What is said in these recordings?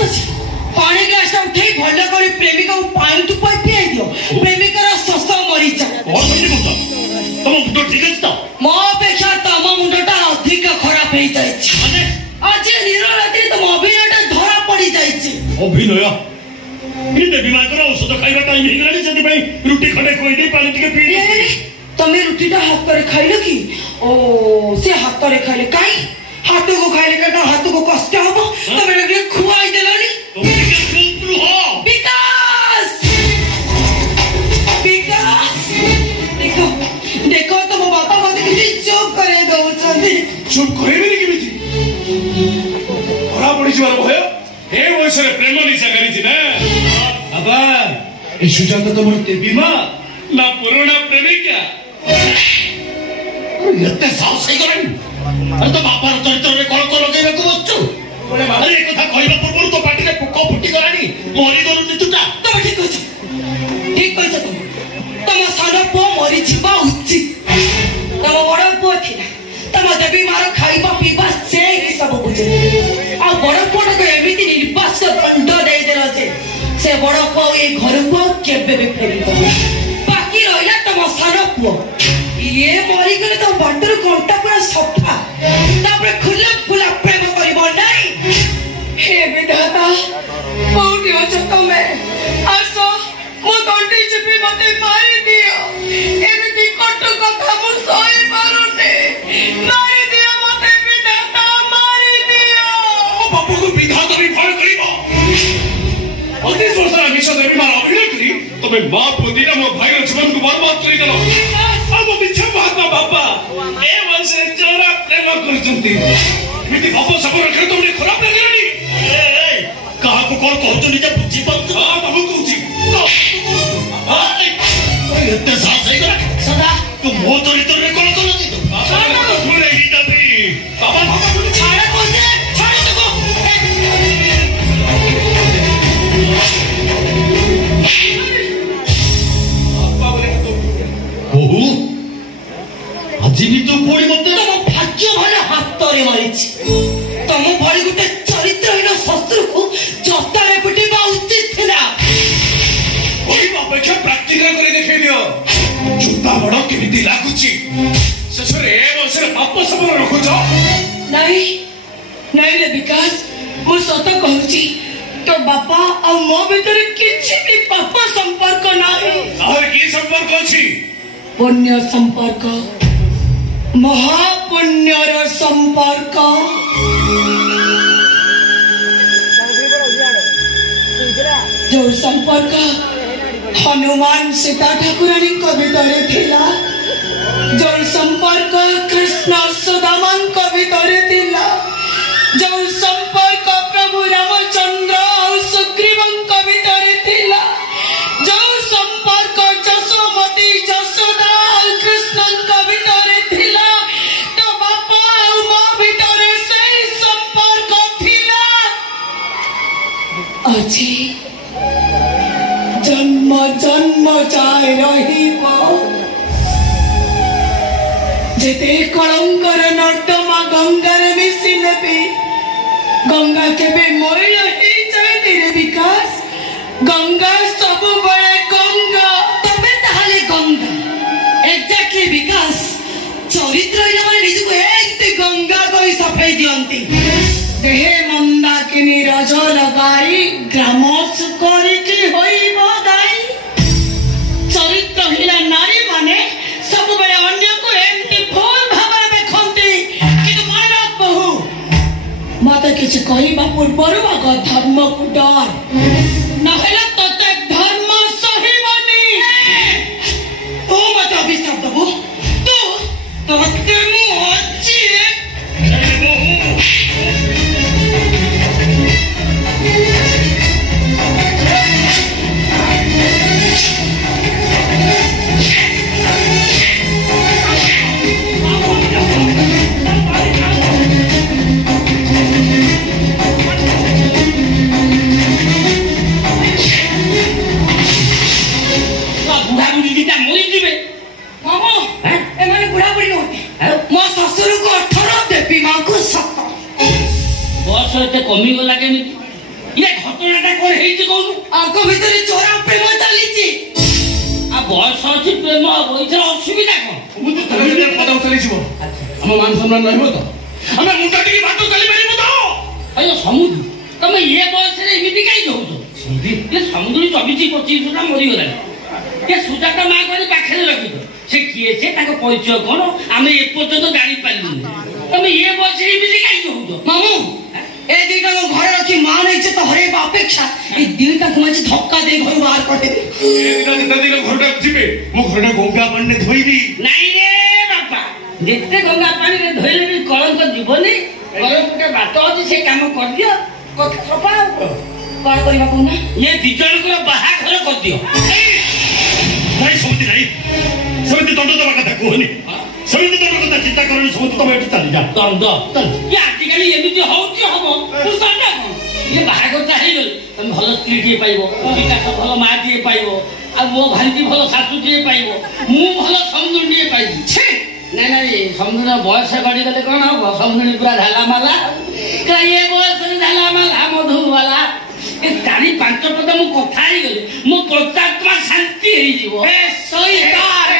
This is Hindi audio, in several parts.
बसी पानी ग्लास उठे भल कर प्रेमिका को पानी टुपा पियाई दियो प्रेमिकार शस मरी जाए तुम मुंड ठीक है तो मो अपेक्षा तम मुंडटा अधिक खराब हो जाए आज नीर राति तुम अभिनयटा धरा पड़ी जाए अभिनय ये देवी मां को औषध खाइबा टाइम हे गलानी जति भाई रुटी खडे कोई दे पानी टिके पी तमे रुटीटा हाथ रे खाइलो कि ओ से हाथ रे खाइले काई हाथ को खाइले का हाथ को कष्ट हबो तमे रे खुआई देलनी विकास विकास देखो देखो तुम बापा मत किसी चुप करे दो चुप करे भी नहीं खरा पड़ी जीवार भय हे वयस रे प्रेम निशा करी थी ना अबा ए सुजाता तो मरते बीमा ना पुराना प्रेमिका यत्ते साहस है गरन अरे तो बापार चरित्र रे कल कल लगे को बच्चो अरे एक कथा कहबा पूर्व तो पाटी रे पुक फुटी गलानी मरी गलु नितुटा तुम ठीक कह तुम सारा पो मरी छिबा उचित तुम बड़ पो थिला तुम देवी मार खाइबा पीबा से ही सब बुझे आ बड़ पोटा को एमिति निर्वास दंड दे देला से बड़ पो ए घर को केबे भी फेरी बाकी रहला तुम सारा पो ये मरी गले तो बंडर कोंटा पूरा सफा तापरे खुला खुला प्रेम करिबो नाही हे विधाता कोठी हो तमे आसो मो कंटी चिपी मते मारी दियो एमिति कटु कथा मु सही पारुने मारी दियो मते विधाता मारी दियो ओ बापू को विधाता भी भय करिबो अति सोसा मिशा देवी मार अभिनय करी तमे मां पुदीना मो भाई जीवन को बर्बाद करी देलो अब मिछा महात्मा बाबा ए वंश चोरा प्रेम करचंती मिति बापो सब रखे तुमने खराब लगेनी ए कहा को कौन कहतो निजे बुझी पात हां तब कहूची हां एते सास है गरा सदा तू मो चरित्र रे कौन करो दी बाबा थोड़े ही तभी बाबा बाबा तुम छाड़े कोजे छाड़े तो बहु আজি भी तो पड़ी मते तुम भाग्य भले हाथ रे मारिछ तुम भली गुटे चरित्रहीन शत्रु को जतारे पिटिबा उचित थिला ओई अपेक्षा प्रैक्टिकल करे देखे दियो जुता बड़ केमिति लागुची शेषरे ए वर्षरे पाप सबर रखुछ नहीं नहीं रे विकास मु सत कहूची तो बापा और मो भीतर किछि भी पाप संपर्क नाही और की संपर्क अछि पुण्य संपर्क महापुण्यर संपर्क जो संपर्क हनुमान सीता ठाकुरानी को भीतर थिला जो संपर्क कृष्ण सुदामा को भीतर थिला जो संपर्क प्रभु रामचंद्र और सुग्रीव को भीतर थिला जो संपर्क जसोमती जसोदा और कृष्ण को भीतर थिला तो बापा और मां भीतर से संपर्क थिला अछि जन्म जन्म जाय रहिबो जेते कलंकर नर्दमा गंगार मिसिले भी गंगा केबे मोइल हे जाय रे विकास गंगा सब बड़े गंगा तबे ताले गंगा एग्जैक्टली विकास चरित्र इला माने निजको एते गंगा कोई सफेई दियंती देहे मंदाकिनी रज लगाई ग्राम सुकरी की होइबो दाई चरित्रहीन नारी माने सब बड़े अन्य को एते फूल भाबा देखंती कि मानव बहु मते किछ कहिबा पूर्वरु आग धर्म को डर नहेला तते धर्म सहिबनी तू मत अभिशाप दबो तू तते मु अछि ये घटनाटा कोन हेइछि कोन आको भीतर चोरा प्रेम चलीछि आ बयस अछि प्रेम बयसर असुविधा कोन मु तो तले जे पता चली जीवो हम मान सम्मान रहबो तो हम मुंडा टिकी बात चली परिबो तो अयो समुद्र तमे ये बयस रे एमिति काई होउछो समुद्र ये समुद्र 24-25 सुधा मरि गलानी ये सुजाता मा कोनी पाखरे रखितो से किए छे ताको परिचय कोन आमे ए पर्यंत जानि पालिनु तमे ये बयस रे एमिति काई होउछो मामू ए दुईटा घर रखी मान है तो हरे अपेक्षा ए दुईटा कुमाची धक्का दे घर बाहर कर दे ए दिना जितना दिन घरटा जिबे मु घरटा गंगा पानी धोइबी नहीं रे बापा जेते गंगा पानी रे धोइले भी कलंक जीवनी कलंक के बात अछि से काम कर दियो कथा सफा कौन करबा कोना ये दिजन को बाहा घर कर दियो नहीं समझी नहीं समझी दंड दबा कथा कोहनी समझी दंड कथा चिंता करनी समझ तो बैठ चली जा दंड ये आजकल एमिति होउची हबो तू दंड कोन ये बाहा करता हे गल तुम भलो स्त्री टिए पाइबो विकास भलो मा टिए पाइबो आ मो भांती भलो सासु टिए पाइबो मु भलो समुद्र टिए पाइबो छे नहीं नहीं समुद्र बयस गडी गले कोन हो समुद्र पूरा झाला माला का ये बयस झाला माला मधु वाला ए तारी 5 पद मु कथा हे गले मो प्रत्यात्मा शांति हे जीवो ए सईदार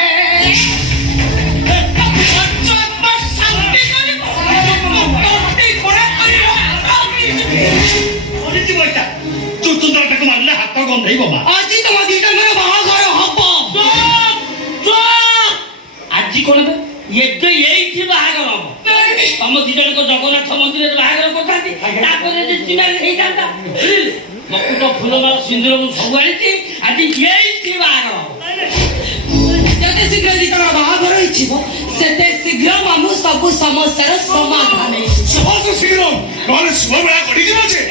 आज तुम दुईटा मेरे बाहाघर हब आज कोन एबे एइछि बाहाघर हब तम दिजन को जगन्नाथ मंदिर रे बाहाघर करथाती तापर जे चिनारे हेइ जांता मकुट फूलमाला सिंदूर मु सब आनिछि आज एइछि बाहाघर जते शीघ्र दुईटा बाहाघर होइछिबो सेते शीघ्र मामू सब समस्यार समाधान होइछि बहुत शीघ्र माने सुबह बेला गडी जिबो छे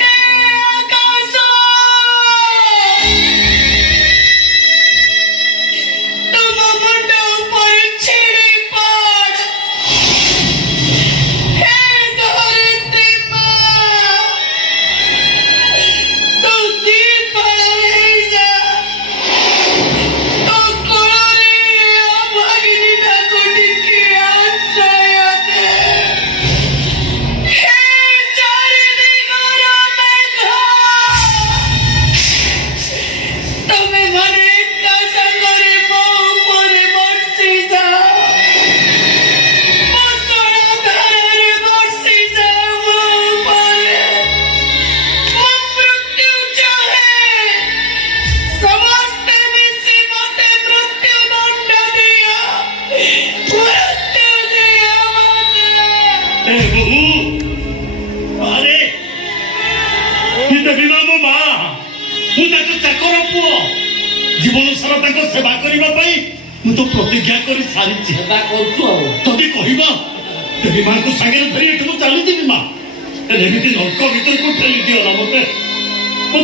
जीवन सारा सेवा करने मु तो प्रतिज्ञा कर सारी सेवा करछु तभी कहबा देवी मां को सागे धरी एठू चली जीवी मां एमिति नरक भीतर को ठेली दियो ना मते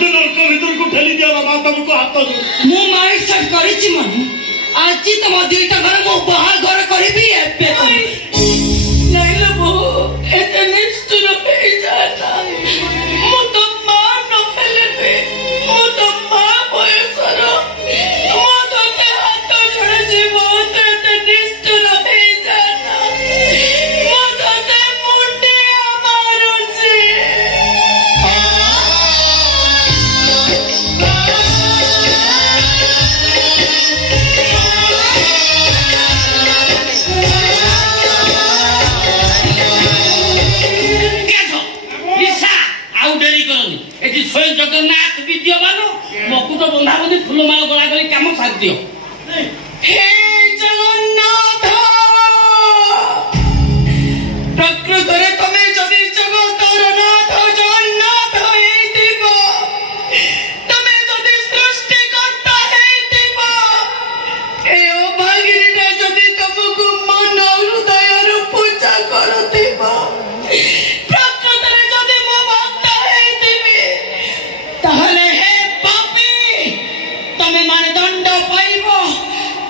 नरक भीतर को ठेली दियो ना मां तुमको हाथ मु माइक सेट करिछि मानु आज तुम दुईटा घर मो बाहाघर करबी एपे नहीं लो बो एते निष्ठुर पे जाता मो तो मां न फेले पे मो तो मां बयसर मो तो ते हाथ जोड़ जीवो ते निष्ठुर पे जाता मो तो ते मुंडे मारो से स्वयं जगन्नाथ विद्यमान मकुट बंधाबंधी फूलमाला गला गली काम साथ दियो हे जगन्नाथ प्रकृत रे तमे जदि जगतर नाथ जगन्नाथ हेतिबो तमे जदि सृष्टि करता हेतिबो ए अभागिनी रे जदि तुमको मन हृदय रो पूजा करतिबो प्रकृत रे जदि मो भक्त हेतिबी ताहले हे पापी तमे माने दंड पाइबो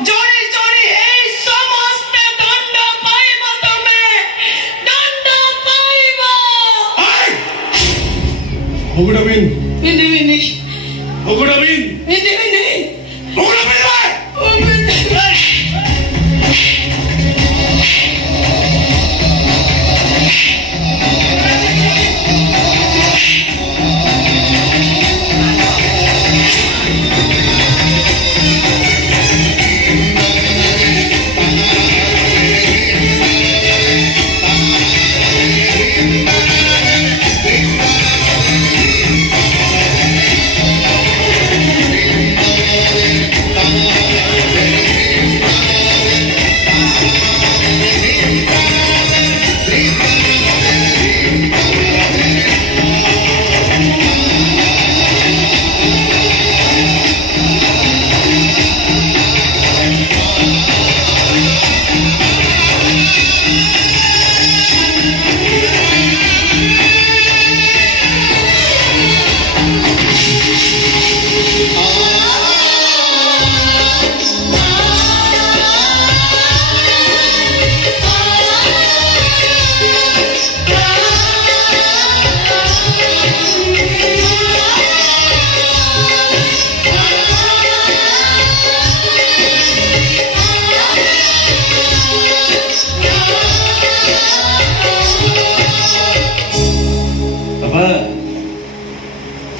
जोड़ी जोड़ी हे समस्त दंड पाइबो तमे दंड पाइबो मुगड़बिन बिंदी बिंदी मुगड़बिन बिंदी बिंदी मुगड़बिन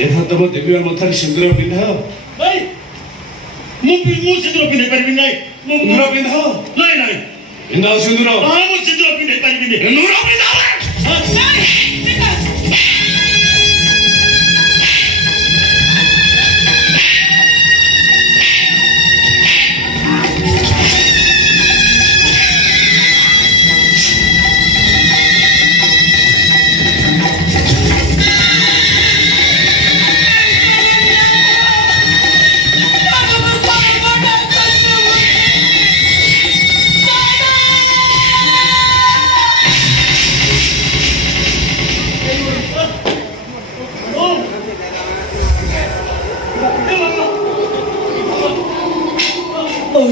एथा तम देवी मथार सिंदूर पिंधा भाई मु सिंदूर पिंधे परिबि नै सिंदूर पिंधा नै नै पिंधा सिंदूर हां मु सिंदूर पिंधे परिबि नै सिंदूर पिंधा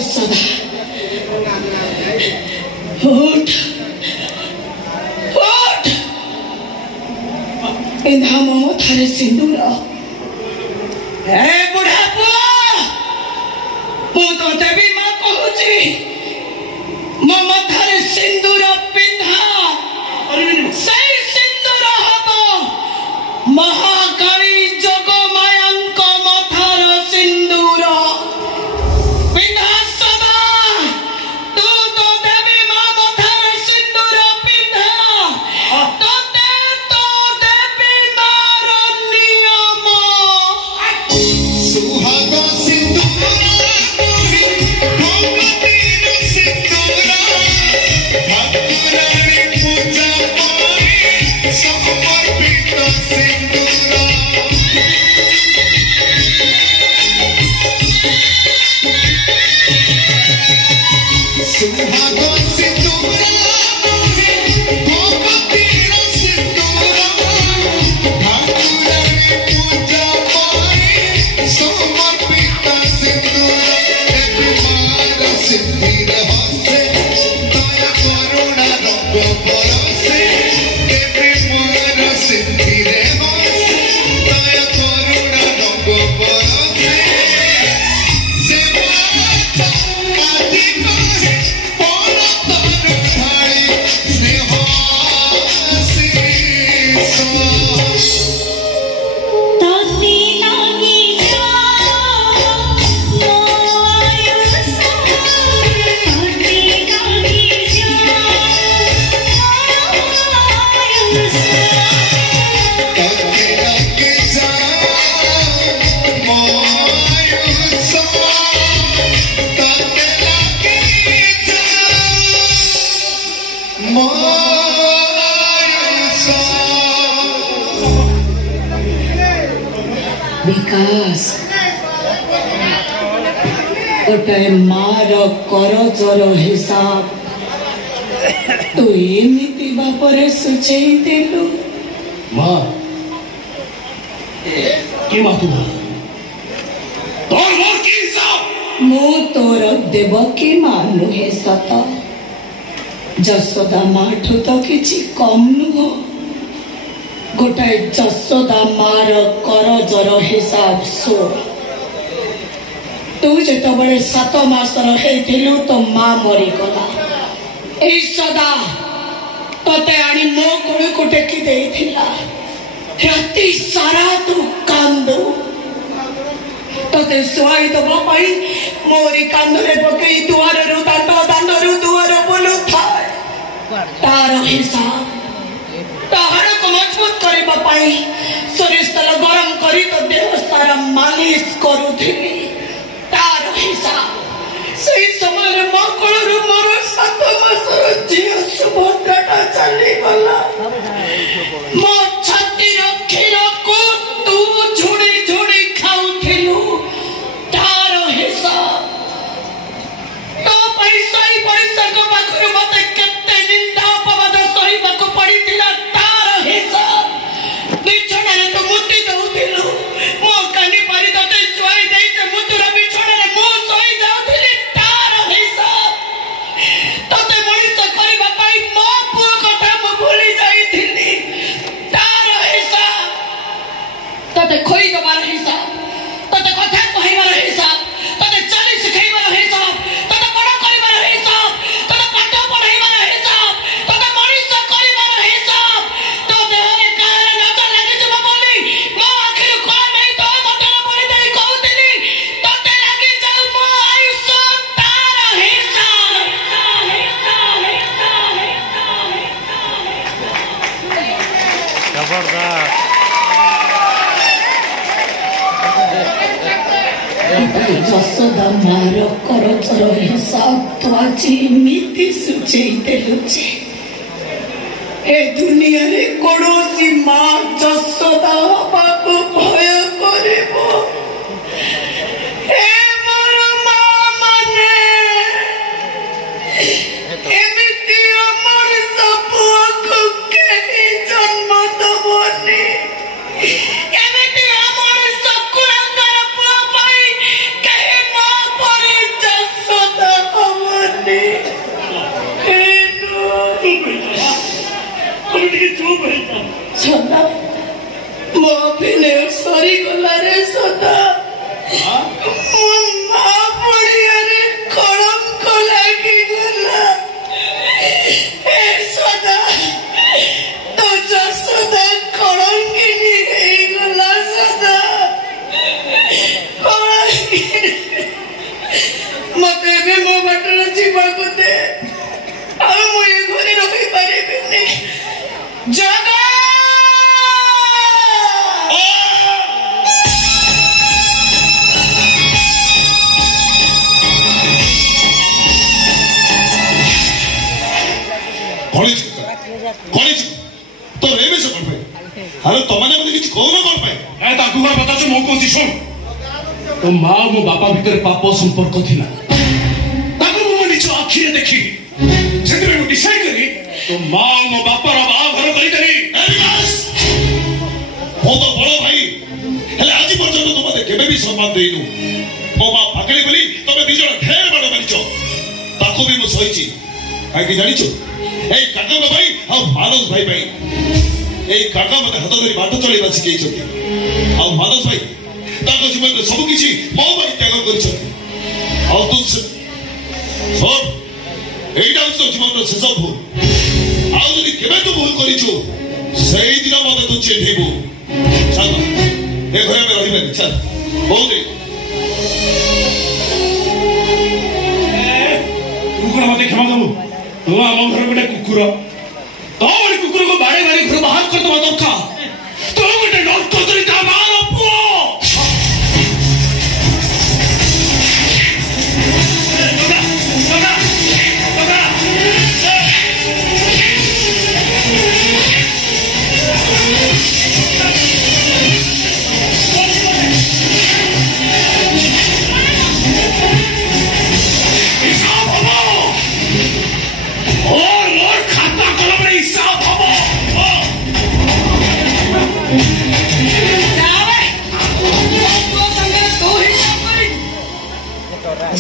सदा उठ उठ पिंधा मो थारे सिंदूर ए बुढ़ा पुआ मु तो देवी मां कहूची मो मथारे सिंदूर पिंधा सही सिंदूर हबो महाकाली जोग मायांक मथार सिंदूर विकास गोटे मार करजर हिसाब तू एमती बापरे सुझेई देलु मां की मां तू तोर मोर की हिसाब मु तोर देवकी मां नुहे सत जसोदा माठू तो किछि कम नुह गोटे जसोदा मार करजर हिसाब सो तू जेत बड़े 7 मासर हेथिलु तो मां मरी गला ए सदा तते आनी मो कोळे को टेकी देइथिला राती सारा तू कांदो तते सुआई दबा पाई मोरी कांदरे पकई दुआर रु दांड रु दुआर बोलु थाए तार हिसाब ताहार को मजबूत करबा पाई शरीर तल गरम करी तो देह सारा मालिश करूथिली तार हिसाब सही समय रे मकळ रु मोर 7 मासर झियो सुभद्राटा चली गला मो छाती रखिर को तू झुड़ी झुड़ी खाउथिलु तार हिसाब तो पैसा ही पैसा को पाखरु मते केते निंदा अपवाद सहिबाको पड़िथिला तार हिसाब बिछोना रे तो मुट्ठी दउथिलु मो कानी पारी तते सुआई देई से मुतुरा बिछोना रे मो सही जाउथिली तार हिसाब तते मଣିଷ କରିବା ପାଇଁ ମୋ ପୁଅ କଥା ମୁଁ ଭୁଲି ଯାଇଥିଲି तार हिसाब तते खोई दबार हिसाब तते କଥା କହିବାର हिसाब तते चाली सिखाइବାର हिसाब तते बड़ କରିବାର हिसाब तते पाठ पढाइବାର हिसाब तते मଣିଷ କରିବାର हिसाब तो देहरे काहे नजर लागि ଯିବ ବୋଲି ମୋ ଆଖିରୁ କଣ ଯଶୋଦା ମାର କରଚର ହିସାବ ତ ଆଜି ଏମିତି ସୁଝେଇ ଦେଲୁ ଯେ ଏ ଦୁନିଆରେ କୌଣସି ମା ଯଶୋଦା ହବାକୁ ଭୟ କରିବ। ଏ ମୋର ମା ମାନେ ଏମିତି ଆମର ସବୁକୁ କେହି ଜନ୍ମ ଦବନି। ଏମିତି ଆମର ଶକୁରଙ୍କର ପୁଅ ପାଇଁ କେହି ମୋ ପରି ଯଶୋଦା ହବନି। ସଦା ମୋ ଅଭିନୟ ସରିଗଲା ରେ ସଦା। ମୋ ମା ପଡ଼ିଆରେ କଳଙ୍କ ଲାଗିଗଲା। ଏ ସଦା ତୋ ଯଶୋଦା କଳଙ୍କିନୀ ହେଇଗଲା ସଦା। କଳଙ୍କିନୀ ମତେ ଏବେ ମୋ ବାଟରେ ଯିବାକୁ ଦେ। ଆଉ ମୁଁ ଏ ଘରେ ରହିପାରିବିନି। ଜଗା तो रेमेश कौन पाए अरे तुमने मत किसी कौन कौन पाए ए ताकू कर बता जो मो को सुन तो मां मो बापा भीतर पाप संपर्क थिला ताकू मो निच आखी देखी जेते मैं डिसाइड करी तो मां मो बापा रा बा घर करी करी ए विकास हो तो बड़ो भाई हेले आज पर्यंत तो मते केबे भी सम्मान देइनु मो बा पागली बोली तमे दी जण ढेर बड़ मानिचो ताकू भी मो सहिची काई की जानिचो ए काका भाई आ मानस भाई भाई ए काका मते हाथ धरी बाट चलेबा सिखै छथि आ मानस भाई ताको जीवन रे सब किछि मो भाई त्याग करि छथि आ तू सब एइटा तो जीवन रे शेष भूल आ जदि केबे तो भूल करिछु सेही दिन मते तू चेठेबू चल ए घरे में रहिबे चल बहुत दे तू कोन मते क्षमा दबू तू आम घर गोटे कुकुर तो गोटे कुकुर को बाड़े बाड़ी घर बाहर कर दबा दरकार तो गोटे डॉक्टर तरी का मार पुओ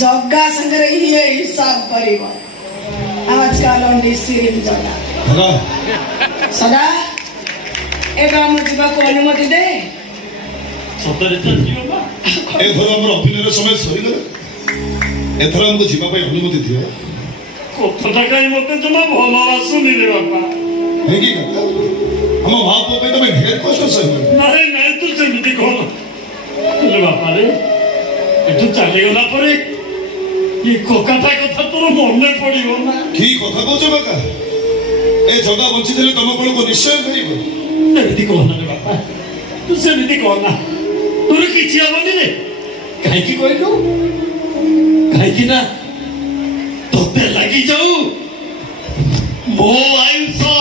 जग्गा संगे ये हिसाब करिबो आजकल ओन्ली सिरिम जग्गा सदा ए गाम जीवा को अनुमति दे सतरे चल जीवा बा ए थोर हमर अभिनय समय सरी गले ए थोर हमको जीवा पे अनुमति दियो कथा काई मते जमा भलो आसुनी रे बापा है की काका हम बाप पे तो मैं ढेर कष्ट सही नहीं नहीं तू सेमिति कोन ले बापा रे एठू चली गला परे ये कोकाटा कथा तोर मने पड़ियो ना की कथा कहछ बाका ए जगह बंची देले तम कोल को निश्चय करिबो सेमिति कोन रे बापा तू सेमिति कोन ना तोर किछि हबनी रे काहे की कहलो काहे की ना तोते लागि जाऊ मो आइंसा